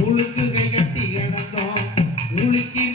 உளுக்கு கை கட்டி இழந்தோம். உளுக்கி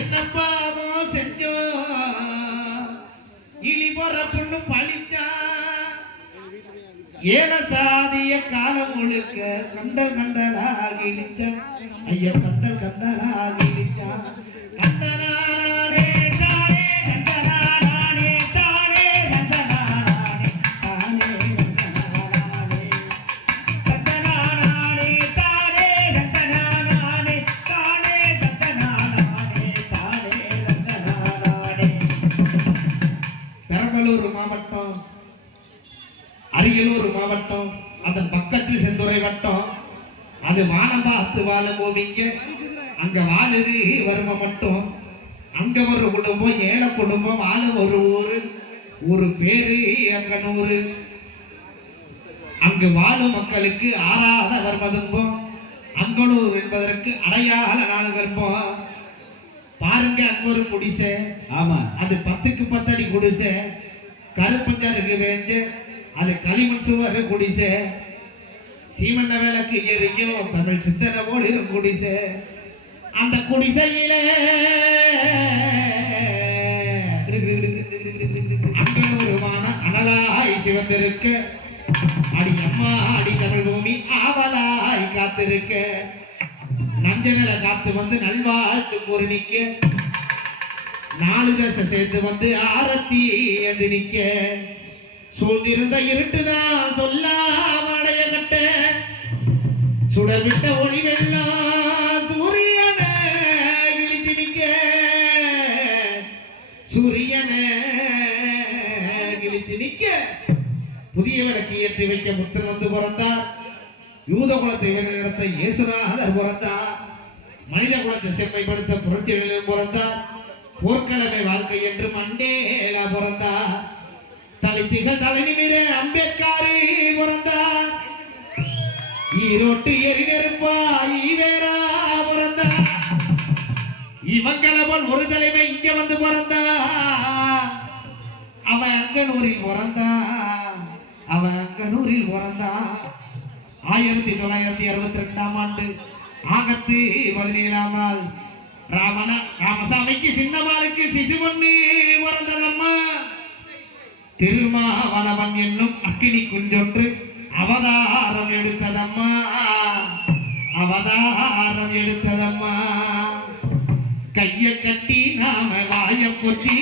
என்ன பாவம் செஞ்சோ இழி போற பொண்ணு பழி ஏன சாதிய காலம் முழுக்க கண்டல் கண்டலாகி நிச்சம் ஐயா கண்டல் கண்டலாகி நிச்சம் வட்டம் அதன் பக்கத்தில் செந்துறை வட்டம் அது வானம் பார்த்து வாழும் பூமிங்க அங்க வாழுது வறுமை மட்டும். அங்க ஒரு குடும்பம் ஏழை குடும்பம் ஆளு ஒரு ஊரு. ஒரு பேரு அங்க நூறு அங்கு வாழும் மக்களுக்கு ஆறாத வர்மதும்பம் அங்கனூர் என்பதற்கு அடையாள நாலு கர்ப்பம் பாருங்க அங்க ஒரு குடிசை. ஆமா. அது பத்துக்கு பத்தடி குடிசை. கருப்பஞ்சாருக்கு வேஞ்சு. அது களிமண் சுவர் குடிசே. சீமண்ண விளக்கு எரியும் தமிழ் சித்தனை ஓடி குடிசே. அந்த குடிசையில அங்கூருமான அனலாய் சிவந்திருக்க அடி அம்மா அடி தமிழ் பூமி ஆவலாய் காத்திருக்க. நஞ்சனலை காத்து வந்து நல்வாழ்த்து கூறி நிற்க நாலு தசை சேர்த்து வந்து ஆரத்தி அது நிற்க சூழ்ந்திருந்த இருட்டுதான் சொல்லாம அடைய கட்ட சுடர் விட்ட ஒளி வெள்ளம் சூரியனை விழித்து நிக்க சூரியனை விழித்து நிக்க புதிய விளக்கு ஏற்றி வைக்க புத்தர் வந்து பிறந்தார் யூத குலத்தை நடத்த இயேசுநாதர் பிறந்தார் மனித குலத்தை செம்மைப்படுத்த புரட்சிகளில் பிறந்தார் போர்க்கிழமை வாழ்க்கை என்று மண்டேலா பிறந்தார் தலித்திகள் தலை நிமிர அம்பேத்காரி பிறந்தார். ஈரோட்டு எரி நெருப்பா ஈவேரா பிறந்தார். இவங்களவன் ஒரு தலைமை இங்க வந்து பிறந்தா அவன் அங்கனூரில் பிறந்தா அவன் அங்கனூரில் பிறந்தா ஆயிரத்தி தொள்ளாயிரத்தி அறுபத்தி ரெண்டாம் ஆண்டு ஆகத்து பதினேழாம் நாள் ராமன ராமசாமிக்கு சின்னமாளுக்கு சிசுவண்ணி பிறந்ததம்மா. திருமாவளவன் என்னும் அக்கினி குஞ்சொன்று அவதாரம் எடுத்ததம்மா. அவதாரம் எடுத்ததம்மா. கைய கட்டி நாம வாய பொச்சி